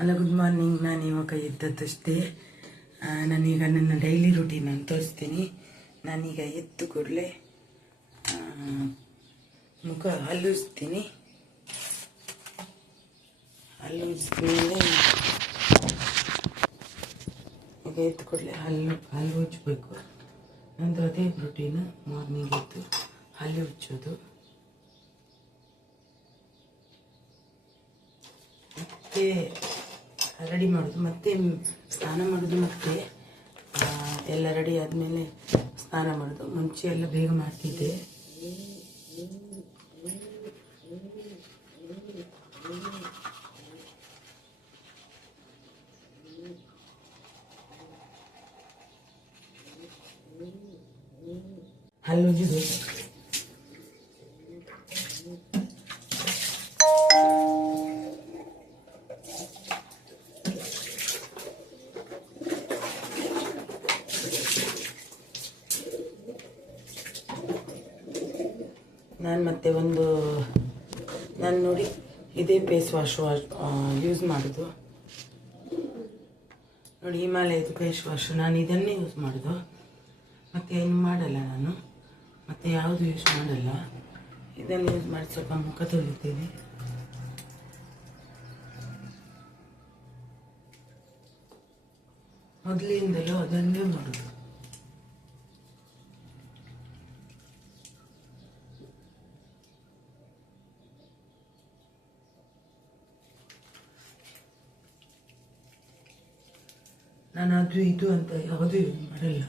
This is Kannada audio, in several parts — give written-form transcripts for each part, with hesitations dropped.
Hello, good morning. ನಾನು ಇವಾಗ ಎದ್ದದ್ದಷ್ಟೇ. ನಾನೀಗ ನನ್ನ ಡೈಲಿ ರೂಟೀನನ್ನು ತೋರಿಸ್ತೀನಿ. ನಾನೀಗ ಎದ್ದು ಕೂಡಲೇ ಮುಖ ಹಲ್ಲುಜ್ತೀನಿ. ಹಲ್ಲುಜ್ಮೇಲೆ ಈಗ ಎದ್ದು ಕೂಡಲೇ ಹಲ್ಲು ಉಜ್ಜಬೇಕು. ನಂದು ಅದೇ ರೂಟೀನು. ಮಾರ್ನಿಂಗ್ ಎದ್ದು ಹಲ್ಲು ಉಜ್ಜೋದು, ಮತ್ತೆ ರೆಡಿ ಮಾಡೋದು, ಮತ್ತೆ ಸ್ನಾನ ಮಾಡೋದು, ಮತ್ತೆ ಎಲ್ಲ ರೆಡಿ ಆದಮೇಲೆ ಸ್ನಾನ ಮಾಡೋದು. ಮುಂಚೆ ಎಲ್ಲ ಬೇಗ ಮಾಡ್ತಿದ್ದೆ. ಹಲ್ಲುಜ್ಜೋದು, ನಾನು ನೋಡಿ ಇದೇ ಫೇಸ್ ವಾಶ್ ಯೂಸ್ ಮಾಡೋದು ನೋಡಿ. ಹಿಮಾಲಯದ ಫೇಸ್ ವಾಶು ನಾನು ಇದನ್ನೇ ಯೂಸ್ ಮಾಡೋದು. ಮತ್ತು ಏನು ಮಾಡಲ್ಲ ನಾನು, ಮತ್ತು ಯಾವುದು ಯೂಸ್ ಮಾಡಲ್ಲ. ಇದನ್ನು ಯೂಸ್ ಮಾಡಿ ಸ್ವಲ್ಪ ಮುಖ ತೊಳಿತೀನಿ. ಮೊದಲಿಂದಲೂ ಅದನ್ನೇ ಮಾಡೋದು. ನಾನು ಅದು ಇದು ಅಂತ ಯಾವುದೂ ಯೂಸ್ ಮಾಡಲ್ಲ.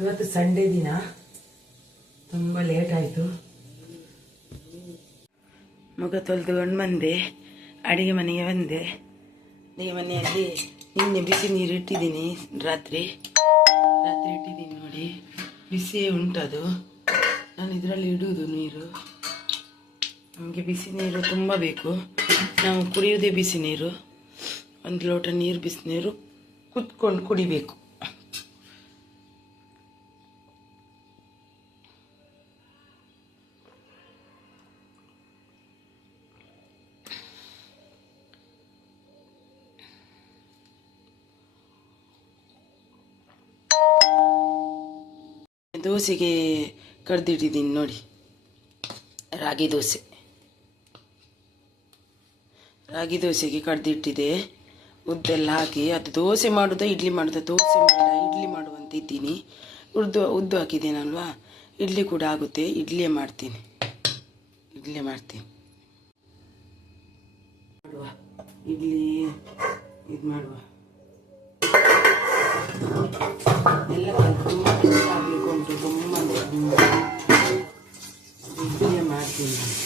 ಇವತ್ತು ಸಂಡೇ ದಿನ, ತುಂಬ ಲೇಟ್ ಆಯಿತು. ಮುಖ ತೊಳೆದುಕೊಂಡು ಬಂದೆ, ಅಡುಗೆ ಮನೆಗೆ ಬಂದೆ. ಅಡುಗೆ ಮನೆಯಲ್ಲಿ ನಿನ್ನೆ ಬಿಸಿ ನೀರು ಇಟ್ಟಿದ್ದೀನಿ. ರಾತ್ರಿ ಇಟ್ಟಿದ್ದೀನಿ ನೋಡಿ, ಬಿಸಿಯೇ ಉಂಟದು. ನಾನು ಇದರಲ್ಲಿ ಇಡುವುದು ನೀರು. ನಮಗೆ ಬಿಸಿ ನೀರು ತುಂಬ ಬೇಕು. ನಾವು ಕುಡಿಯೋದೇ ಬಿಸಿ ನೀರು. 1 ಲೋಟ ನೀರು, ಬಿಸಿ ನೀರು ಕುತ್ಕೊಂಡು ಕುಡಿಬೇಕು. ದೋಸೆಗೆ ಕಡ್ದಿಟ್ಟಿದ್ದೀನಿ ನೋಡಿ, ರಾಗಿ ದೋಸೆಗೆ ಕಡ್ದಿಟ್ಟಿದೆ. ಉದ್ದೆಲ್ಲ ಹಾಕಿ ಅದು ದೋಸೆ ಮಾಡೋದು ಇಡ್ಲಿ ಮಾಡೋದು. ದೋಸೆ ಬೇಡ, ಇಡ್ಲಿ ಮಾಡುವಂತ ಇದ್ದೀನಿ. ಉದ್ದು ಹಾಕಿದ್ದೇನಲ್ವಾ, ಇಡ್ಲಿ ಕೂಡ ಆಗುತ್ತೆ. ಇಡ್ಲಿ ಮಾಡ್ತೀನಿ. ಮಾಡುವ ಇಡ್ಲಿ, ಇದು ಮಾಡುವ ಎಲ್ಲ ತುಂಬ ಆಗಲಿಕ್ಕೆ ಉಂಟು. ತುಂಬ ಇಡ್ಲಿ ಮಾಡ್ತೀನಿ ನಾನು.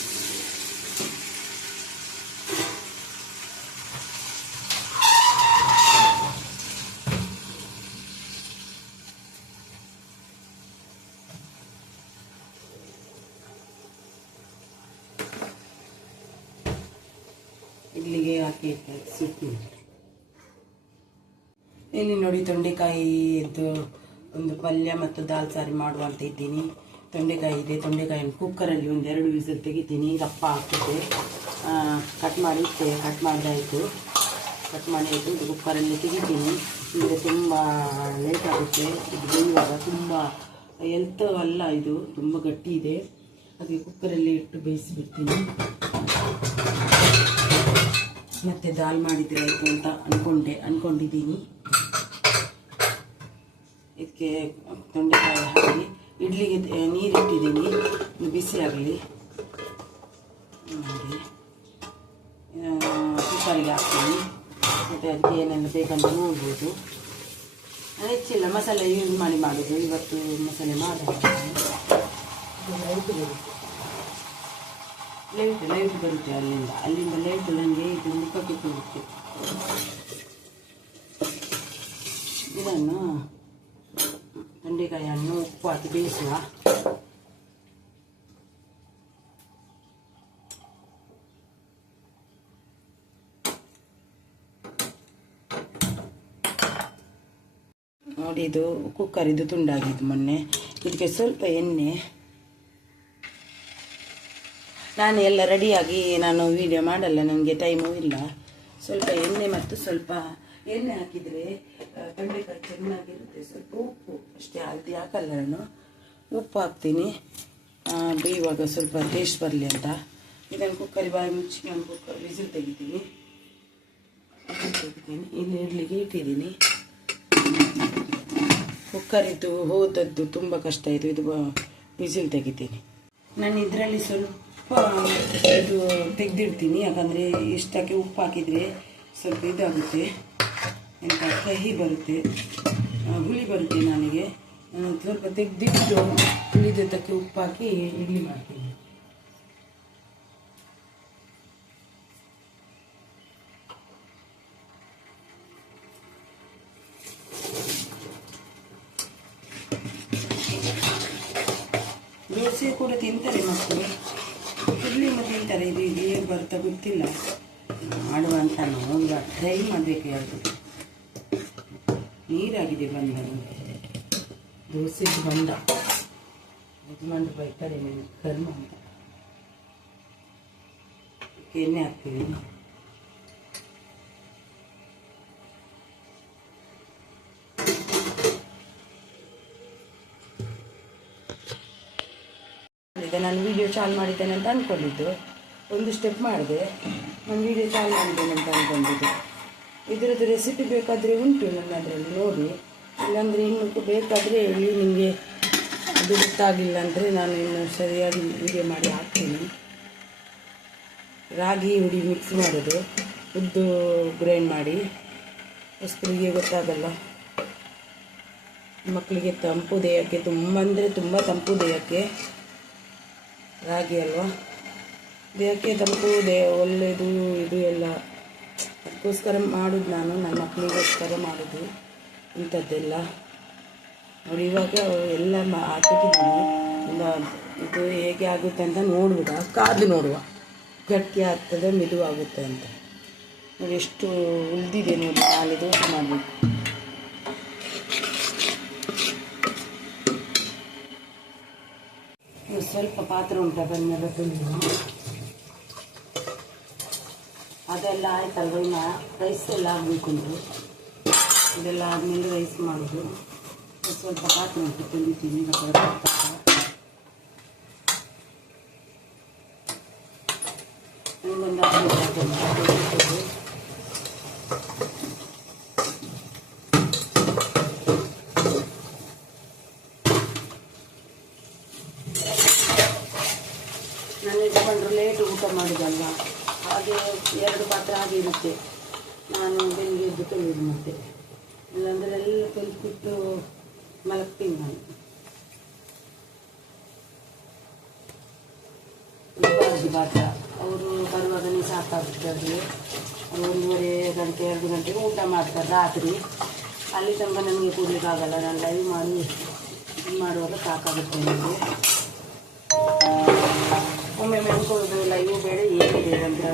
ಇಡ್ಲಿಗೆ ಹಾಕಿ ಸುಡ್ತೀನಿ. ಇಲ್ಲಿ ನೋಡಿ, ತೊಂಡೆಕಾಯಿ ಇದ್ದು ಒಂದು ಪಲ್ಯ ಮತ್ತು ದಾಲ್ ಸಾರಿ ಮಾಡುವಂತ ಇದ್ದೀನಿ. ತೊಂಡೆಕಾಯಿ ಇದೆ. ತೊಂಡೆಕಾಯಿನ ಕುಕ್ಕರಲ್ಲಿ 1-2 ವಿಸಿಲ್ ತೆಗಿತೀನಿ. ದಪ್ಪ ಹಾಕ್ತಿದ್ದೆ, ಕಟ್ ಮಾಡಿ ಮಾಡಿದಾಯಿತು. ಇದು ಕುಕ್ಕರಲ್ಲಿ ತೆಗಿತೀನಿ. ಈಗ ತುಂಬ ಲೇಟ್ ಆಗುತ್ತೆ ಇದು ಬೇಯುವಾಗ. ತುಂಬ ಹೆಲ್ತ್ ಅಲ್ಲ ಇದು, ತುಂಬ ಗಟ್ಟಿ ಇದೆ. ಅದಕ್ಕೆ ಕುಕ್ಕರಲ್ಲಿ ಇಟ್ಟು ಬೇಯಿಸಿಬಿಡ್ತೀನಿ. ಮತ್ತೆ ದಾಲ್ ಮಾಡಿದ್ರೆ ಆಯಿತು ಅಂತ ಅಂದ್ಕೊಂಡಿದ್ದೀನಿ. ಇದಕ್ಕೆ ತೊಂಡೆಕಾಯಿ ಹಾಕಿ ಇಡ್ಲಿಗೆ ನೀರಿಟ್ಟಿದ್ದೀನಿ, ಬಿಸಿ ಆಗಲಿ ಮಾಡಿ ಕುಕ್ಕರಿಗೆ ಹಾಕ್ತೀನಿ. ಮತ್ತು ಅದಕ್ಕೆ ಏನೆಲ್ಲ ಬೇಕಂತ ನೋಡ್ಬೋದು. ಹೆಚ್ಚಿಲ್ಲ ಮಸಾಲೆ ಯೂಸ್ ಮಾಡಿ ಮಾಡೋದು. ಇವತ್ತು ಮಸಾಲೆ ಮಾಡೋದು. ಲೈಟ್ ಬರುತ್ತೆ ಅಲ್ಲಿಂದ ಲೈಟ್ ನನಗೆ ಇದು ಮುಖಕ್ಕೆ ಬರುತ್ತೆ. ಇದನ್ನು ತೊಂಡೆಕಾಯಿಯನ್ನು ಉಪ್ಪು ಹಾಕಿ ಬೇಯಿಸುವ. ನೋಡಿ, ಇದು ಕುಕ್ಕರ್ ಇದು ತುಂಡಾಗಿದ್ದು ಮೊನ್ನೆ. ಇದಕ್ಕೆ ಸ್ವಲ್ಪ ಎಣ್ಣೆ, ನಾನು ಎಲ್ಲ ರೆಡಿಯಾಗಿ ನಾನು ವಿಡಿಯೋ ಮಾಡಲ್ಲ, ನನಗೆ ಟೈಮು ಇಲ್ಲ. ಸ್ವಲ್ಪ ಎಣ್ಣೆ ಮತ್ತು ಸ್ವಲ್ಪ ಎಣ್ಣೆ ಹಾಕಿದರೆ ತೊಂಡೆಕಾಯಿ ಚೆನ್ನಾಗಿರುತ್ತೆ. ಸ್ವಲ್ಪ ಉಪ್ಪು ಅಷ್ಟೇ, ಹಳದಿ ಹಾಕಲ್ಲ ನಾನು, ಉಪ್ಪು ಹಾಕ್ತೀನಿ ಬೇಯುವಾಗ ಸ್ವಲ್ಪ ಟೇಸ್ಟ್ ಬರಲಿ ಅಂತ. ಇದನ್ನು ಕುಕ್ಕರ್ ಬಾಯಿ ಮುಚ್ಚಿ ನಾನು ಕುಕ್ಕರ್ ವಿಸಿಲ್ ತೆಗಿತೀನಿ. ಇಲ್ಲಿ ಇಡ್ಲಿಗೆ ಇಟ್ಟಿದ್ದೀನಿ. ಕುಕ್ಕರ್ ಇದು ಹೋದದ್ದು ತುಂಬ ಕಷ್ಟ ಇದು ವಿಸಿಲ್ ತೆಗಿತೀನಿ ನಾನು. ಇದರಲ್ಲಿ ಸ್ವಲ್ಪ ಇದು ತೆಗೆದಿಡ್ತೀನಿ, ಯಾಕಂದರೆ ಇಷ್ಟಕ್ಕೆ ಉಪ್ಪು ಹಾಕಿದರೆ ಸ್ವಲ್ಪ ಇದಾಗುತ್ತೆ, ಎಂತ ಕಹಿ ಬರುತ್ತೆ, ಹುಳಿ ಬರುತ್ತೆ. ನನಗೆ ಸ್ವಲ್ಪ ತೆಗೆದಿಟ್ಟು ಉಳಿದಕ್ಕೆ ಉಪ್ಪು ಹಾಕಿ ಇಡ್ಲಿ ಮಾಡ್ತೀನಿ. ದೋಸೆ ಕೂಡ ತಿಂತಾರೆ ಮಕ್ಕಳು, ಇಡ್ಲಿ ಮತ್ತು ತಿಂತಾರೆ. ಇದು ಏನು ಬರುತ್ತಾ ಗೊತ್ತಿಲ್ಲ, ಮಾಡುವ ಅಂತ ನೋಡುವ, ಟ್ರೈ ಮಾಡಬೇಕು. ಯಾವುದು ನೀರಾಗಿದೆ ಬಂದ ದೋಸೆಗೆ ಬಂದ ಯಜಮಾನ್ರು ಬೈತಾರೆ ಕರ್ಮ ಅಂತ. ಎಣ್ಣೆ ಹಾಕ್ತೀವಿ. ನಾನು ವಿಡಿಯೋ ಚಾಲು ಮಾಡಿದ್ದೇನೆ ಅಂತ ಅಂದ್ಕೊಂಡಿದ್ದು, ಒಂದು ಸ್ಟೆಪ್ ಮಾಡಿದೆ, ನಾನು ವಿಡಿಯೋ ಚಾಲು ಮಾಡಿದ್ದೇನೆ ಅಂತ ಅಂದ್ಕೊಂಡಿದ್ದು. ಇದರದ್ದು ರೆಸಿಪಿ ಬೇಕಾದರೆ ಉಂಟು ನನ್ನದರಲ್ಲಿ ನೋಡಿ, ಇಲ್ಲಾಂದರೆ ಇನ್ನು ಬೇಕಾದರೆ ಹೇಳಿ. ನಿಮಗೆ ಅದು ಗೊತ್ತಾಗಿಲ್ಲ ಅಂದರೆ ನಾನು ಇನ್ನು ಸರಿಯಾಗಿ ವಿಡಿಯೋ ಮಾಡಿ ಹಾಕ್ತೀನಿ. ರಾಗಿ ಹುಡಿ ಮಿಕ್ಸ್ ಮಾಡೋದು, ಉದ್ದು ಗ್ರೈಂಡ್ ಮಾಡಿ, ಮಕ್ಕಳಿಗೆ ಗೊತ್ತಾಗಲ್ಲ. ಮಕ್ಕಳಿಗೆ ತಂಪು ದೇಹಕ್ಕೆ ತುಂಬ ಅಂದರೆ ತುಂಬ ತಂಪು ದೇಹಕ್ಕೆ ರಾಗಿ ಅಲ್ವಾ, ದೇಹಕ್ಕೆ ತಂಪು ಒಳ್ಳೆಯದು ಇದು ಎಲ್ಲ. ಅದಕ್ಕೋಸ್ಕರ ಮಾಡೋದು ನಾನು, ನನ್ನ ಮಕ್ಕಳಿಗೋಸ್ಕರ ಮಾಡೋದು ಇಂಥದ್ದೆಲ್ಲ. ನೋಡಿ ಇವಾಗ ಎಲ್ಲ ಹಾಕಿಟ್ಟಿದ್ದೀನಿ. ಇದು ಹೇಗೆ ಆಗುತ್ತೆ ಅಂತ ನೋಡುವುದ, ಕಾದು ನೋಡುವ, ಗಟ್ಟಿ ಆಗ್ತದೆ ಮೆದುವಾಗುತ್ತೆ ಅಂತ. ನೋಡಿ ಎಷ್ಟು ಉಳಿದಿದೆ ನೋಡಿ, ನಾಳೆ ದೋಸೆ ಮಾಡಬೇಕು. ಸ್ವಲ್ಪ ಪಾತ್ರೆ ಉಂಟ ಬನ್ನೆಲ್ಲ ತೊಳೆದು, ಅದೆಲ್ಲ ಆಯ್ತಲ್ವ. ಇನ್ನು ರೈಸ್ ಎಲ್ಲ ಆಗಬೇಕು ಅಂದರೆ ಇದೆಲ್ಲ ಆದಮೇಲೆ ರೈಸ್ ಮಾಡೋದು. ಸ್ವಲ್ಪ ಪಾತ್ರೆ ಉಂಟು ತೊಳಿತೀನಿ. ನನಗೊಂದು ನಾನು ಇಟ್ಕೊಂಡ್ರೆ ಲೇಟ್ ಊಟ ಮಾಡೋದಲ್ವ, ಹಾಗೆ 2 ಪಾತ್ರೆ ಹಾಗೆ ಇರುತ್ತೆ. ನಾನು ಬೆಳಿಗ್ಗೆ ಎದ್ದು ತೊಳೆಯೋದು, ಮತ್ತೆ ಇಲ್ಲಾಂದರೆ ಎಲ್ಲ ತೊಳೆದ್ಬಿಟ್ಟು ಮಲಗ್ತೀನಿ ನಾನು. ಇಬ್ಬರು ಪಾತ್ರ ಅವರು ಬರುವಾಗಲೇ ಸಾಕಾಗ್ತದೆ. 1:30 ಗಂಟೆ 2 ಗಂಟೆಗೆ ಊಟ ಮಾಡ್ತಾರೆ ರಾತ್ರಿ. ಅಲ್ಲಿ ತನಕ ನನಗೆ ಕೂಡಲಿಕ್ಕಾಗಲ್ಲ, ನಾನು ಲೈವ್ ಮಾಡಿ ಮಾಡುವಾಗ ಸಾಕಾಗುತ್ತೆ ನನಗೆ. ಒಮ್ಮೆ ಮೆಣ್ಕೊಳ್ಳೋದು ಲೈವ್ ಬೇಡ, ಏನಿದೆ ಅಂತ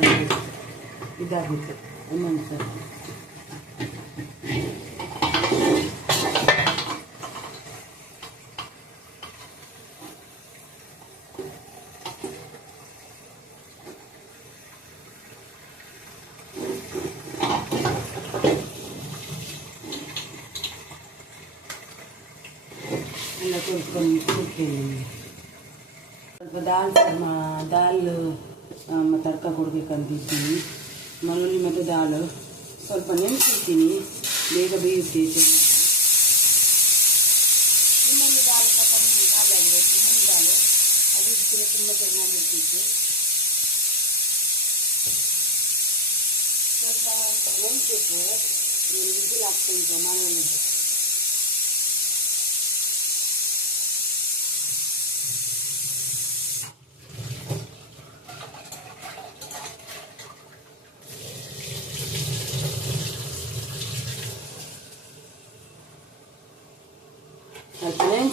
ಇದಾಗುತ್ತೆ ಇನ್ನೊಂದು ಸಲ. ಎಲ್ಲ ತೊಳ್ಕೊಂಡು ಕೊಡ್ತೇನೆ. ಸ್ವಲ್ಪ ದಾಲ್ ತಡ್ಕ ಕೊಡಬೇಕಂತಿದ್ದೀನಿ. ಮಳುಳ್ಳಿ ಮತ್ತು ದಾಳು ಸ್ವಲ್ಪ ನೆನೆಸಿರ್ತೀನಿ, ಬೇಗ ಬೇಯುತ್ತೆ. ಇನ್ನೊಂದು ದಾಲ್ ಆಗಬೇಕು, ಇನ್ನೊಂದು ದಾಲು ಅದು ಇದ್ದರೆ ತುಂಬ ಚೆನ್ನಾಗಿರ್ತಿತ್ತು. ಸ್ವಲ್ಪ ನೆನೆಸಿಟ್ಟು ವಿಸಿಲ್ ಹಾಕ್ತೇನೆ ಮಳೆಯಲ್ಲಿ.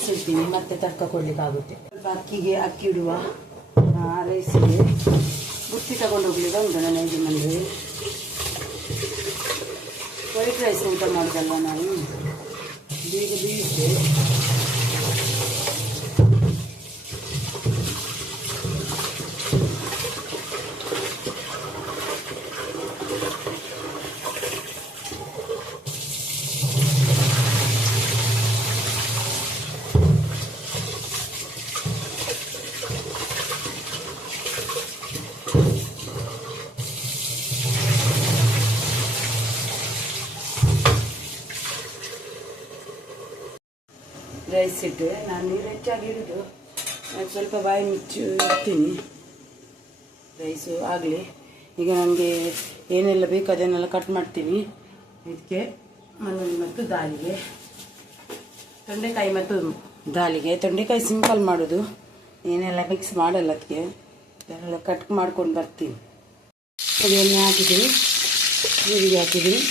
ರೈಸ್ ಇಡ್ತೀನಿ, ಮತ್ತೆ ತಡ್ಕ ಕೊಡ್ಲಿಕ್ಕಾಗುತ್ತೆ. ಸ್ವಲ್ಪ ಅಕ್ಕಿ ಇಡುವ. ರೈಸಿಗೆ ಬುತ್ತಿ ತಗೊಂಡು ಹೋಗ್ಲಿಕ್ಕೆ ಉಂಟು ನನ್ನ ಯಜಮಾನ್ರಿ. ವೈಟ್ ರೈಸ್ ಊಟ ಮಾಡೋದಲ್ವ ನಾವು, ಬೇಗ ಬೇಯಿಸಿದೆ. ರೈಸ್ ಇಟ್ಟು ನಾನು ನೀರು ಹೆಚ್ಚಾಗಿ ಇಡೋದು, ನಾನು ಸ್ವಲ್ಪ ಬಾಯಿ ಮುಚ್ಚಿ ಇಡ್ತೀನಿ ರೈಸು ಆಗಲಿ. ಈಗ ನನಗೆ ಏನೆಲ್ಲ ಬೇಕು ಅದನ್ನೆಲ್ಲ ಕಟ್ ಮಾಡ್ತೀನಿ. ಇದಕ್ಕೆ ಮಣ್ಣಲ್ಲಿ ಮತ್ತು ದಾಲಿಗೆ, ತೊಂಡೆಕಾಯಿ ಮತ್ತು ದಾಲಿಗೆ. ತೊಂಡೆಕಾಯಿ ಸಿಂಪಲ್ ಮಾಡೋದು, ಏನೆಲ್ಲ ಮಿಕ್ಸ್ ಮಾಡಲ್ಲ, ಅದಕ್ಕೆ ಅದೆಲ್ಲ ಕಟ್ ಮಾಡ್ಕೊಂಡು ಬರ್ತೀನಿ. ಎಣ್ಣೆ ಹಾಕಿದ್ದೀನಿ, ನೀರಿಗೆ ಹಾಕಿದ್ದೀನಿ,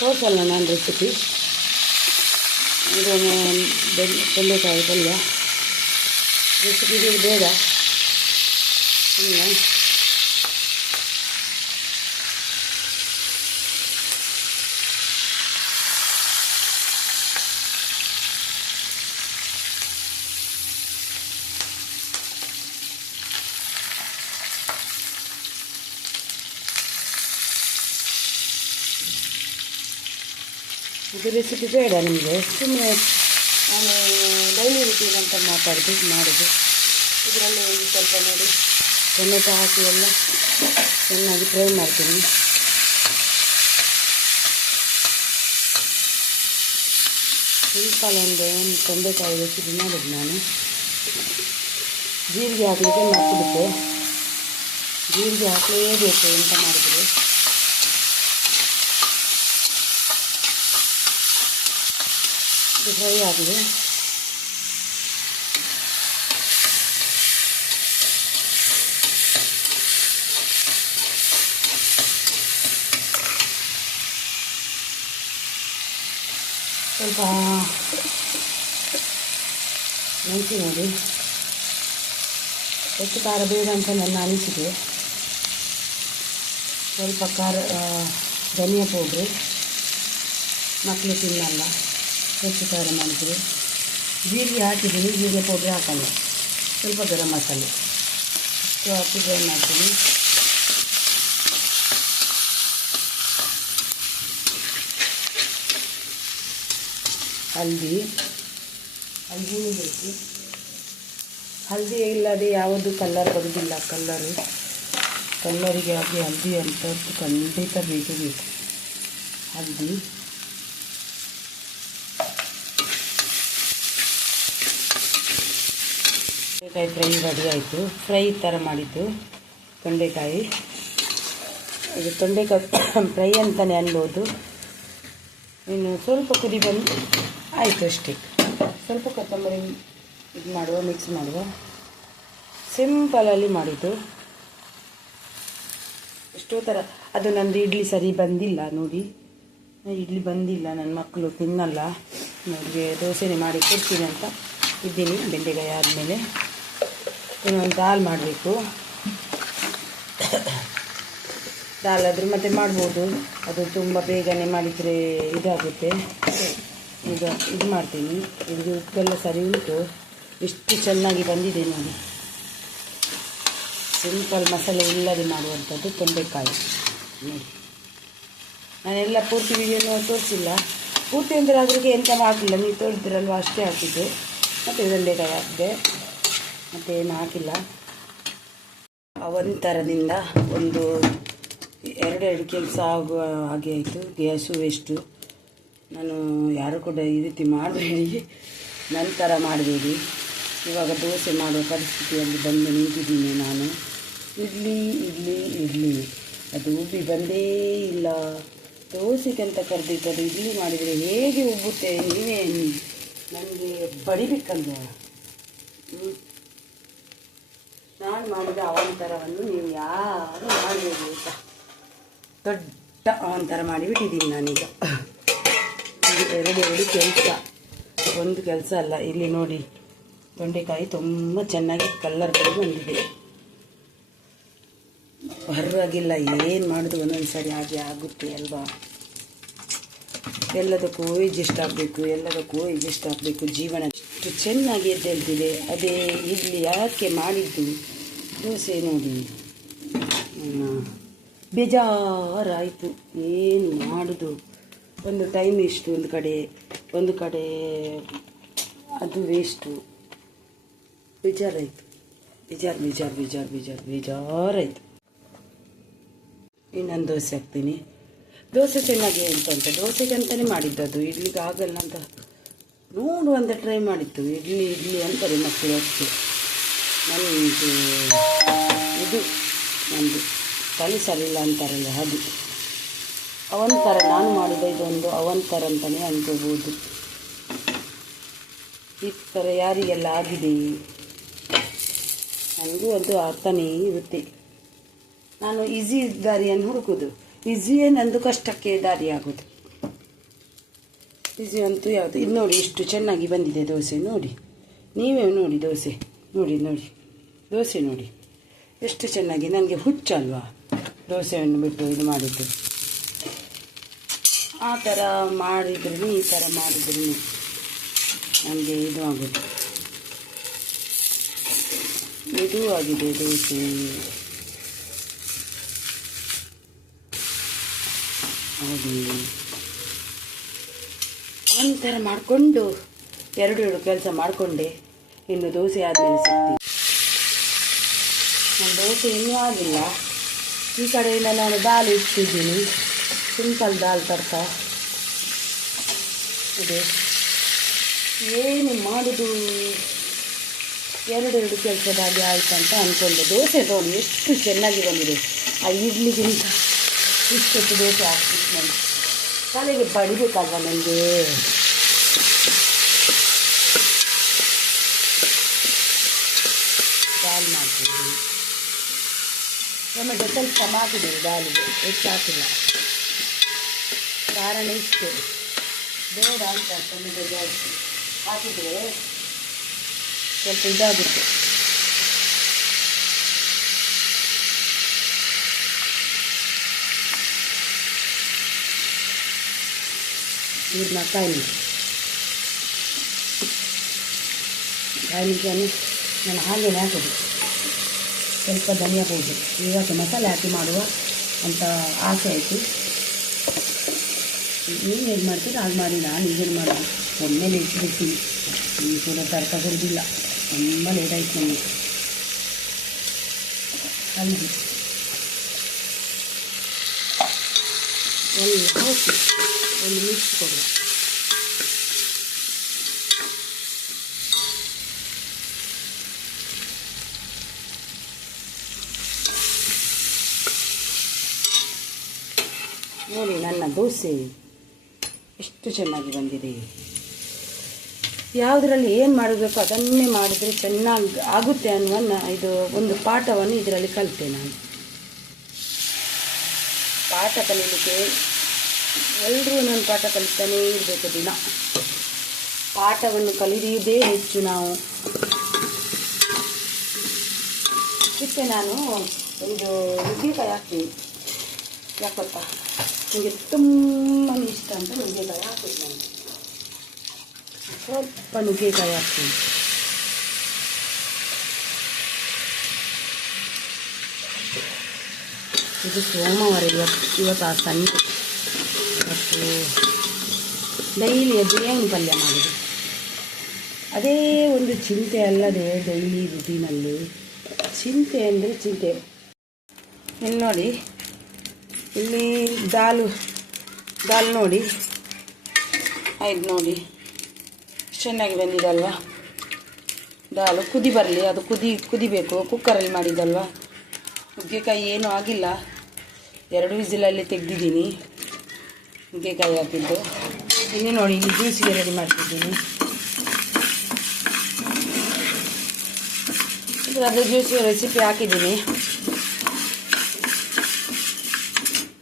ತೋರಿಸಲ್ಲ ನಾನು ರೆಸಿಪಿ. ಇದನ್ನು ತೊಂಡೆಕಾಯಿ ಪಲ್ಯ ರೆಸಿಪಿಗೆ ಬೇಡ ಸುಮ್ಮನೆ. ಇದು ರೆಸಿಪಿ ಬೇಡ ನಿಮಗೆ, ಸುಮ್ಮನೆ ನಾನು ಡೈಲಿ ರೂಟೀನ್ ಅಂತ ಮಾಡೋದು. ಇದರಲ್ಲಿ ಸ್ವಲ್ಪ ನೋಡಿ ಟೊಮೆಟೊ ಹಾಕಿ ಎಲ್ಲ ಚೆನ್ನಾಗಿ ಫ್ರೈ ಮಾಡ್ತೀನಿ. ಸಿಂಪಲ್ ಒಂದು ತೊಂಡೆಕಾಯಿ ರೆಸಿಪಿ ಮಾಡೋದು ನಾನು. ಜೀರಿಗೆ ಹಾಕಲಿಕ್ಕೆ ಮರ್ತಿಬಿಟ್ಟೆ, ಜೀರಿಗೆ ಹಾಕಲೇಬೇಕು ಎಂತ ಮಾಡಿದರೆ. ಫ್ರೈ ಆಗಿದೆ. ಸ್ವಲ್ಪ ಮೆಣಸಿ ನೋಡಿ, ಹೆಚ್ಚು ಖಾರ ಬೇಡ ಅಂತ ನನ್ನ ಅನಿಸಿಕೆ. ಸ್ವಲ್ಪ ಧನಿಯಾ ಪೌಡ್ರು, ಮಕ್ಕಳು ತಿನ್ನಲ್ಲ ಹೆಚ್ಚು ಖಾರ ಮಾಡಿದರೆ. ಜೀರಿಗೆ ಹಾಕಿದ್ದೀನಿ, ಜೀರಿಗೆ ಪೌಡ್ರ್ ಹಾಕಲ್ಲ. ಸ್ವಲ್ಪ ಗರಂ ಮಸಾಲೆ ಇಷ್ಟು ಹಾಕಿ ಫ್ರೈ ಮಾಡ್ತೀನಿ. ಹಲ್ದಿನೂ ಬೇಕು. ಹಲ್ದಿ ಇಲ್ಲದೆ ಯಾವುದು ಕಲರ್ ಬರೋದಿಲ್ಲ. ಕಲ್ಲರಿಗೆ ಆಗಿ ಹಲ್ದಿ ಅಂತ ಖಂಡಿತ ಬೇಕು. ಹಲ್ದಿ, ತೊಂಡೆಕಾಯಿ ಫ್ರೈ ರೆಡಿ ಆಯಿತು. ಫ್ರೈ ಥರ ಮಾಡಿದ್ದು ತೊಂಡೆಕಾಯಿ. ಇದು ತೊಂಡೆಕಾಯಿ ಫ್ರೈ ಅಂತಲೇ ಅನ್ಬೋದು. ಇನ್ನು ಸ್ವಲ್ಪ ಕುದಿ ಬಂದು ಆಯಿತು ಅಷ್ಟೇ. ಸ್ವಲ್ಪ ಕೊತ್ತಂಬರಿ ಇದು ಮಾಡುವ, ಮಿಕ್ಸ್ ಮಾಡುವ. ಸಿಂಪಲಲ್ಲಿ ಮಾಡಿದ್ದು. ಎಷ್ಟೋ ಥರ. ಅದು ನಂದು ಇಡ್ಲಿ ಸರಿ ಬಂದಿಲ್ಲ ನೋಡಿ, ಇಡ್ಲಿ ಬಂದಿಲ್ಲ, ನನ್ನ ಮಕ್ಕಳು ತಿನ್ನಲ್ಲ. ಅವ್ರಿಗೆ ದೋಸೆನೇ ಮಾಡಿ ಕೊಡ್ತೀನಿ ಅಂತ ಇದ್ದೀನಿ. ಬೆಂಡೆಕಾಯಿ ಆದಮೇಲೆ ಇನ್ನೊಂದು ದಾಲ್ ಮಾಡಬೇಕು. ದಾಲ್ ಆದರೂ ಮತ್ತೆ ಮಾಡ್ಬೋದು, ಅದು ತುಂಬ ಬೇಗನೆ ಮಾಡಿದರೆ ಇದಾಗುತ್ತೆ. ಈಗ ಇದು ಮಾಡ್ತೀನಿ. ಇದು ಉಪ್ಪೆಲ್ಲ ಸರಿ ಉಂಟು, ಎಷ್ಟು ಚೆನ್ನಾಗಿ ಬಂದಿದೆ ನೋಡಿ. ಸಿಂಪಲ್ ಮಸಾಲೆ ಇಲ್ಲದೆ ಮಾಡುವಂಥದ್ದು ತೊಂಡೆಕಾಯಿ ನೋಡಿ. ನಾನೆಲ್ಲ ಪೂರ್ತಿ ವಿಡಿಯೋನು ತೋರಿಸಿಲ್ಲ. ಪೂರ್ತಿ ಅಂದರೆ ಅದ್ರಿಗೆ ಎಂತ ಹಾಕಿಲ್ಲ, ನೀವು ತೋರಿಸಿದ್ರಲ್ವ ಅಷ್ಟೇ ಹಾಕಿದ್ದೆ. ಮತ್ತು ತೊಂಡೆಕಾಯಿ ಹಾಕಿದೆ, ಮತ್ತೇನು ಹಾಕಿಲ್ಲ. ಒಂಥರದಿಂದ ಒಂದು 2 ಕೆಲಸ ಆಗುವ ಹಾಗೆ ಆಯಿತು. Gas waste. ನಾನು ಯಾರು ಕೂಡ ಈ ರೀತಿ ಮಾಡಬೇಡಿ, ನಂತರ ಮಾಡಬೇಡಿ. ಇವಾಗ ದೋಸೆ ಮಾಡುವ ಪರಿಸ್ಥಿತಿಯಲ್ಲಿ ಬಂದು ನಿಂತಿದ್ದೀನಿ ನಾನು. ಇಡ್ಲಿ ಅದು ಉಬ್ಬಿ ಬಂದೇ ಇಲ್ಲ. ದೋಸೆಗೆ ಅಂತ ಕರೆದಿದ್ದು ಇಡ್ಲಿ ಮಾಡಿದರೆ ಹೇಗೆ ಉಬ್ಬುತ್ತೆ, ನೀವೇ ನನಗೆ ಬಡಿಬೇಕಲ್ವ. ನಾನು ಮಾಡಿದ ಅವಾಂತರವನ್ನು ನೀವು ಯಾರು ಮಾಡಬೇಕು. ದೊಡ್ಡ ಅವಾಂತರ ಮಾಡಿಬಿಟ್ಟಿದ್ದೀನಿ ನಾನೀಗ. 2 ಕೆಲಸ ಒಂದು ಕೆಲಸ ಅಲ್ಲ. ಇಲ್ಲಿ ನೋಡಿ ತೊಂಡೆಕಾಯಿ ತುಂಬ ಚೆನ್ನಾಗಿ ಕಲ್ಲರ್ ಬಂದಿದೆ, ಹೊರಗಿಲ್ಲ. ಏನು ಮಾಡೋದು ಒಂದೊಂದು ಸಾರಿ ಹಾಗೆ ಆಗುತ್ತೆ ಅಲ್ವಾ. ಎಲ್ಲದಕ್ಕೂ ಅಡ್ಜಸ್ಟ್ ಆಗಬೇಕು, ಎಲ್ಲದಕ್ಕೂ ಅಡ್ಜಸ್ಟ್ ಆಗಬೇಕು. ಜೀವನ ಎಷ್ಟು ಚೆನ್ನಾಗಿ ಎದ್ದೇಳ್ತಿದೆ. ಅದೇ ಇಡ್ಲಿ ಯಾಕೆ ಮಾಡಿದ್ದು, ದೋಸೆ ನೋಡಿ ಬೇಜಾರಾಯಿತು. ಏನು ಮಾಡೋದು, ಒಂದು ಟೈಮ್ ಇಷ್ಟು, ಒಂದು ಕಡೆ ಅದು ವೇಸ್ಟು. ಬೇಜಾರಾಯಿತು, ಬೇಜಾರಾಯಿತು. ಇನ್ನೊಂದು ದೋಸೆ ಹಾಕ್ತೀನಿ. ದೋಸೆ ಚೆನ್ನಾಗಿ ಉಂಟಂತೆ, ದೋಸೆಗಂತಲೇ ಮಾಡಿದ್ದದು, ಇಡ್ಲಿಗೆ ಆಗಲ್ಲ ಅಂತ ನೋಡುವಂತ ಟ್ರೈ ಮಾಡಿತ್ತು. ಇಡ್ಲಿ ಅಂತಾರೆ ಮಕ್ಕಳು ಅಷ್ಟೇ. ನಂದು ತಲೆ ಸರಿಯಿಲ್ಲ ಅಂತಾರಲ್ಲ ಅದು. ಅವನ ಥರ ನಾನು ಮಾಡಿದ ಇದೊಂದು ಅವನ ಥರ ಅಂತಲೇ ಅನ್ಕೋಬೋದು. ಈ ಥರ ಯಾರಿಗೆಲ್ಲ ಆಗಿದೆ ನನಗೂ ಅದು ಆಗ್ತಾನೇ ಇರುತ್ತೆ. ನಾನು ಈಸಿ ದಾರಿಯನ್ನು ಹುಡುಕೋದು, ಈಸಿಯೇ ನಂದು ಕಷ್ಟಕ್ಕೆ ದಾರಿ ಆಗೋದು. ಈಸಿ ಅಂತೂ ಯಾವುದು. ಇದು ನೋಡಿ ಎಷ್ಟು ಚೆನ್ನಾಗಿ ಬಂದಿದೆ ದೋಸೆ ನೋಡಿ, ನೀವೇ ನೋಡಿ ದೋಸೆ ನೋಡಿ ಎಷ್ಟು ಚೆನ್ನಾಗಿ. ನನಗೆ ಹುಚ್ಚಲ್ವಾ ದೋಸೆಯನ್ನು ಬಿಟ್ಟು ಇದು ಮಾಡಿದ್ದು. ಆ ಥರ ಮಾಡಿದ್ರೂ ಈ ಥರ ಮಾಡಿದ್ರೂ ನನಗೆ ಇದು ಆಗೋದು. ಇದು ಆಗಿದೆ ದೋಸೆ. ಹೌದು, ಒಂಥರ ಮಾಡಿಕೊಂಡು ಎರಡು ಕೆಲಸ ಮಾಡಿಕೊಂಡೆ. ಇನ್ನು ದೋಸೆ ಆದಮೇಲೆ ಸಿಗ್ತೀನಿ. ನನ್ನ ದೋಸೆ ಇನ್ನೂ ಆಗಿಲ್ಲ. ಈ ಕಡೆಯಿಂದ ನಾನು ದಾಲ್ ಇಡ್ತಿದ್ದೀನಿ, ಸಿಂಪಲ್ ದಾಲ್ ತಡ್ಕ ಇದೆ. ಏನು ಮಾಡೋದು, ಎರಡು ಕೆಲಸದಾಗಿ ಆಯ್ತಂತ ಅಂದ್ಕೊಂಡೆ. ದೋಸೆ ನೋಡಿ ಎಷ್ಟು ಚೆನ್ನಾಗಿ ಬಂದಿದೆ. ಆ ಇಡ್ಲಿಗಿಂತ ಇಷ್ಟೊತ್ತು ದೋಸೆ ಹಾಕ್ಬಿಟ್ಟು ನಾನು ತಲೆಗೆ ಬಡಿಬೇಕಲ್ವ ನನಗೆ. ದಾಲ್ ಮಾಡ್ತಿದ್ದೀನಿ. ಟೊಮೆಟೊ ಸ್ವಲ್ಪ ಹಾಕಿದ್ದೀನಿ ದಾಲಿಗೆ, ಎಷ್ಟು ಹಾಕಿಲ್ಲ. ಕಾರಣ ಇಷ್ಟು ಬೇಡ ಅಂತ ಟೊಮೆಟೊ ಜಾಸ್ತಿ ಹಾಕಿದರೆ ಸ್ವಲ್ಪ ಇದಾಗುತ್ತೆ. ಇದನ್ನ ಕಾಯಿಲಿಗೆಯನ್ನು ನಾನು ಹಾಗೇನೆ ಹಾಕೋದು. ಸ್ವಲ್ಪ ಧನಿಯಾ ಪೌಡರ್ ಇವಾಗ ಮಸಾಲೆ ಹಾಕಿ ಮಾಡುವ ಅಂತ ಆಸೆ ಆಯಿತು. ನೀವು ಏನು ಮಾಡ್ತೀರಿ ಹಾಗೆ ಮಾಡಿ. ನಾನು ಈಗೇನು ಮಾಡೋದು, ಒಮ್ಮೆಲೆ ಇಟ್ಬಿಡ್ತೀನಿ. ಈ ಕೂಡ ತರ್ಕ ಕೊಡೋದಿಲ್ಲ, ತುಂಬ ಲೇಟ್ ಆಯಿತು ನನಗೆ. ಹಲ್ದಿ ಎಲ್ಲ ಹಾಕಿ ಒಂದು ಮಿಕ್ಸ್ ಕೊಡುವ. ನೋಡಿ ನನ್ನ ದೋಸೆ ಎಷ್ಟು ಚೆನ್ನಾಗಿ ಬಂದಿದೆ. ಯಾವುದರಲ್ಲಿ ಏನು ಮಾಡಬೇಕು ಅದನ್ನೇ ಮಾಡಿದರೆ ಚೆನ್ನಾಗಿ ಆಗುತ್ತೆ ಅನ್ನುವ ಇದು ಒಂದು ಪಾಠವನ್ನು ಇದರಲ್ಲಿ ಕಲಿತೆ ನಾನು. ಪಾಠ ಕಲೀಲಿಕ್ಕೆ ಎಲ್ಲರೂ ನನ್ನ ಪಾಠ ಕಲಿತಾನೇ ಇರಬೇಕು ದಿನ. ಪಾಠವನ್ನು ಕಲಿಯುವುದೇ ಹೆಚ್ಚು ನಾವು. ಇದಕ್ಕೆ ನಾನು ಒಂದು ನುಗ್ಗೆಕಾಯಿ ಹಾಕ್ತೀನಿ. ಯಾಕೊತ್ತಾ, ನನಗೆ ತುಂಬ ಇಷ್ಟ ಅಂತ ನುಗ್ಗೆಕಾಯಿ ಹಾಕ್ತೀನಿ. ನಾನು ಸ್ವಲ್ಪ ನುಗ್ಗೆಕಾಯಿ ಹಾಕ್ತೀನಿ. ಇದು ಸೋಮವಾರ, ಇವತ್ತು ಆ ಸಂಜೆ. ಮತ್ತು ಡೈಲಿ ಅದೇನು ಪಲ್ಯ ಮಾಡೋದು, ಅದೇ ಒಂದು ಚಿಂತೆ ಅಲ್ಲದೆ ಡೈಲಿ ರುಟೀನಲ್ಲಿ ಚಿಂತೆ ಅಂದರೆ ಚಿಂತೆ. ಇಲ್ಲಿ ನೋಡಿ, ಇಲ್ಲಿ ದಾಲ್ ನೋಡಿ ಆಯ್ತು ನೋಡಿ ಚೆನ್ನಾಗಿ ಬಂದಿದೆ ಅಲ್ವಾ. ದಾಲು ಕುದಿ ಬರಲಿ, ಅದು ಕುದಿಬೇಕು. ಕುಕ್ಕರಲ್ಲಿ ಮಾಡಿದ್ದಲ್ವ. ನುಗ್ಗೆಕಾಯಿ ಏನೂ ಆಗಿಲ್ಲ, 2 ವಿಸಿಲಲ್ಲಿ ತೆಗೆದಿದ್ದೀನಿ ನುಗ್ಗೆಕಾಯಿ ಹಾಕಿದ್ದು. ಇನ್ನು ನೋಡಿ ಇಲ್ಲಿ ಜ್ಯೂಸಿಗೆ ರೆಡಿ ಮಾಡ್ತಿದ್ದೀನಿ. ಅದು ಜ್ಯೂಸ್ ರೆಸಿಪಿ ಹಾಕಿದ್ದೀನಿ.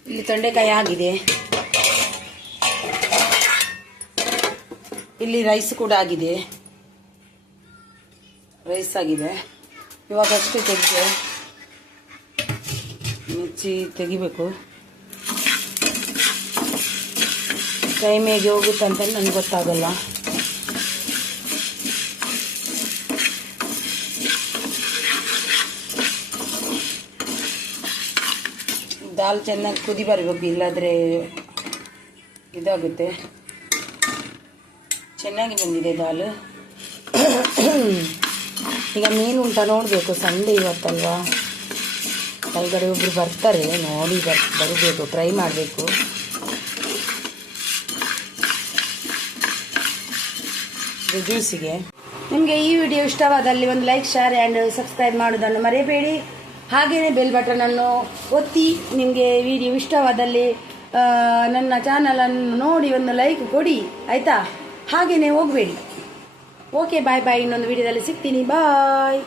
ಇಲ್ಲಿ ತೊಂಡೆಕಾಯಿ ಆಗಿದೆ. ಇಲ್ಲಿ ರೈಸ್ ಕೂಡ ಆಗಿದೆ, ರೈಸ್ ಆಗಿದೆ. ಇವಾಗ ಅಷ್ಟೇ ತೆಗೆದೆ, ಮುಚ್ಚಿ ತೆಗಿಬೇಕು. ಟೈಮ್ ಹೇಗೆ ಹೋಗುತ್ತಂತ ನನಗೆ ಗೊತ್ತಾಗಲ್ಲ. ದಾಲ್ ಚೆನ್ನಾಗಿ ಕುದಿ ಬರಬೇಕು, ಇಲ್ಲಾದರೆ ಇದಾಗುತ್ತೆ. ಚೆನ್ನಾಗಿ ಬಂದಿದೆ ದಾಲ್. ಈಗ ಮೀನು ಉಂಟ ನೋಡಬೇಕು, ಸಂಡೇ ಇವತ್ತಲ್ವಾ, ಕೆಳಗಡೆ ಒಬ್ಬರು ಬರ್ತಾರೆ, ನೋಡಿ ಬರಬೇಕು, ಟ್ರೈ ಮಾಡಬೇಕು. ಜ್ಯೂಸಿಗೆ ನಿಮಗೆ ಈ ವಿಡಿಯೋ ಇಷ್ಟವಾದಲ್ಲಿ ಒಂದು ಲೈಕ್, ಶೇರ್ ಆ್ಯಂಡ್ ಸಬ್ಸ್ಕ್ರೈಬ್ ಮಾಡೋದನ್ನು ಮರೆಯಬೇಡಿ. ಹಾಗೆಯೇ ಬೆಲ್ ಬಟನನ್ನು ಒತ್ತಿ. ನಿಮಗೆ ವಿಡಿಯೋ ಇಷ್ಟವಾದಲ್ಲಿ ನನ್ನ ಚಾನಲನ್ನು ನೋಡಿ ಒಂದು ಲೈಕ್ ಕೊಡಿ, ಆಯಿತಾ? ಹಾಗೆಯೇ ಹೋಗಬೇಡಿ. ಓಕೆ, ಬಾಯ್ ಬಾಯ್. ಇನ್ನೊಂದು ವಿಡಿಯೋದಲ್ಲಿ ಸಿಗ್ತೀನಿ. ಬಾಯ್.